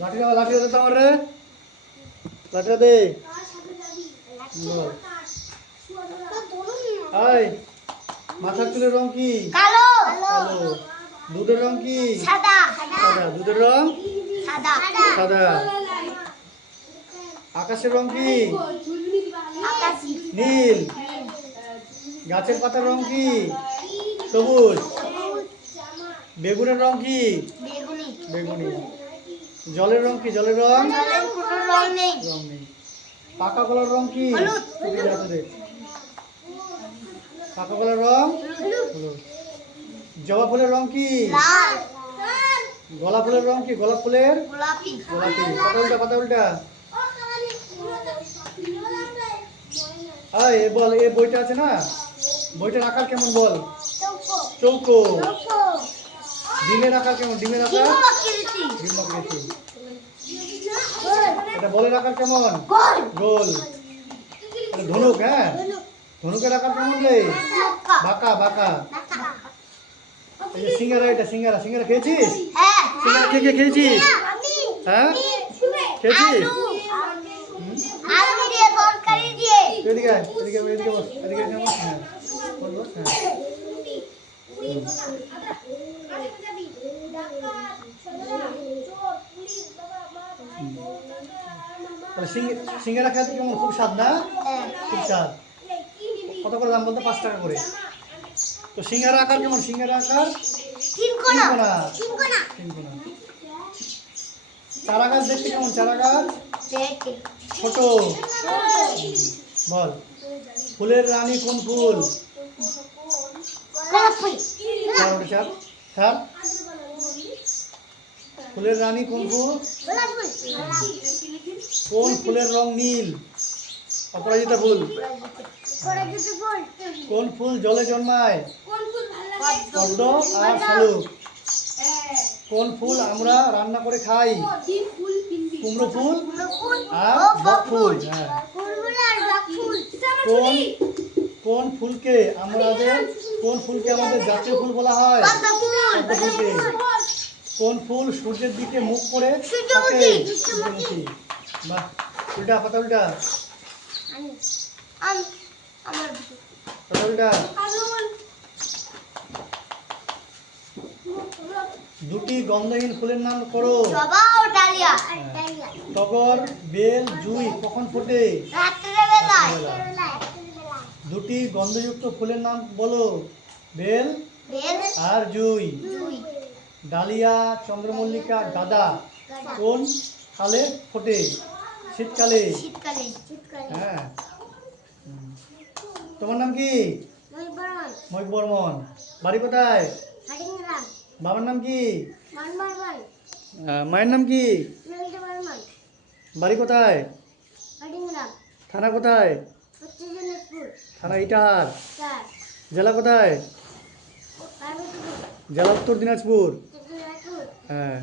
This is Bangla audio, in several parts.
লাঠিটা লাঠিটা দে তো আমারে, লাঠিটা দে। এই মাথার চুলের রং কি? কালো। কালো। দুধের রং কি? সাদা। সাদা। দুধের রং সাদা। সাদা। আকাশের রং কি? আকাশী। নীল। গাছের পাতার রং কি? সবুজ। বেগুনের রং কি? বেগুনি। বেগুনি। জলের রং কি? জলের রং জলের কোনো রং নেই। রং নেই। পাকা কলার রং কি? হলুদ। পাকা কলার রং হলুদ। হলুদ। জবা ফুলের রং কি? লাল। গোলাপ ফুলের রং কি? গোলাপ ফুলের গোলাপি। গোলাপি। পাতা উল্টা, পাতা উল্টা। এই বল, এই বইটা আছে না, বইটার আকার কেমন বল? চৌকো। ডিমের আকার কেমন? ডিমের আকার ডিম আকৃতি। এটা বলের আকার কেমন? গোল। এটা ধনুক। হ্যাঁ, ধনুকের আকার কেমন রে? বাঁকা বাঁকা। এই যে সিঙ্গারা, এটা সিঙ্গারা। সিঙ্গারা খেয়েছিস? সিঙ্গারা কে কে খেয়েছিস? হ্যাঁ, খেয়েছিস? আলু দিয়ে তরকারি দিয়ে। এদিকে আয়, এদিকে এদিকে বস, এদিকে এদিকে বস। হ্যাঁ, বস বস। হ্যাঁ। তাহলে সিঙ্গারা খেতে কেমন? খুব স্বাদ না? খুব স্বাদ। কত করে দাম বলতো? 5 টাকা করে। তো সিঙ্গারা আকার কেমন? সিঙ্গারা আকার তিনকোনা। তিনকোনা। চারা গাছ দেখতে কেমন? চারা গাছ ছোট। বল, ফুলের রানী কোন ফুল? ফুলের রানী কোন ফুল? কোন ফুলের রং নীল? অপরাজিতা ফুল। কোন ফুল জলে জন্মায়? পদ্ম আর শালুক। কোন ফুল আমরা রান্না করে খাই? কুমড়ো ফুল আর বক ফুল। হ্যাঁ। কোন ফুলকে আমাদের জাতীয় ফুল বলা হয়? পদ্ম ফুলকে। কোন ফুল সূর্যের দিকে মুখ করে থাকে? সূর্যমুখী। বাহ, উল্টা, পাতা উল্টা, পাতা উল্টা। দুটি গন্ধহীন ফুলের নাম করো। জবা ও ডালিয়া। টগর, বেল, জুঁই কখন ফোটে? রাত্রিবেলায়। দুটি গন্ধযুক্ত ফুলের নাম বলো। বেল বেল আর জুঁই। জুঁই। ডালিয়া, চন্দ্রমল্লিকা, গাঁদা কোন কালে ফোটে? শীতকালে। শীতকালে। হ্যাঁ। তোমার নাম কি? মহিব বর্মন। বাড়ি কোথায়? বাবার নাম কি? মায়ের নাম কি? বাড়ি কোথায়? থানা কোথায়? থানা ইটাহার। জেলা কোথায়? জেলা উত্তর দিনাজপুর। হ্যাঁ।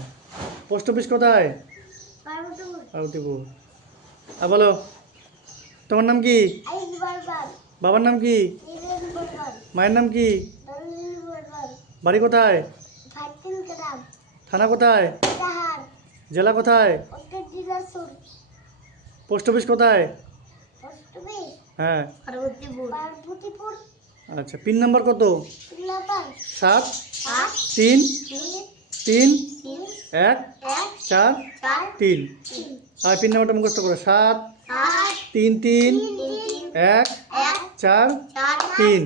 পোস্ট অফিস কোথায়? পার্বতীপুর। বলো, তোমার নাম কি? বাবার নাম কি? মায়ের নাম কি? বাড়ি কোথায়? থানা কোথায়? জেলা কোথায়? পোস্ট অফিস কোথায়? হ্যাঁ। আচ্ছা, পিন নাম্বার কত? 7 3 3 1 4 3। আর পিন নাম্বারটা মুখস্থ করো। 7 3 3 1 4 3।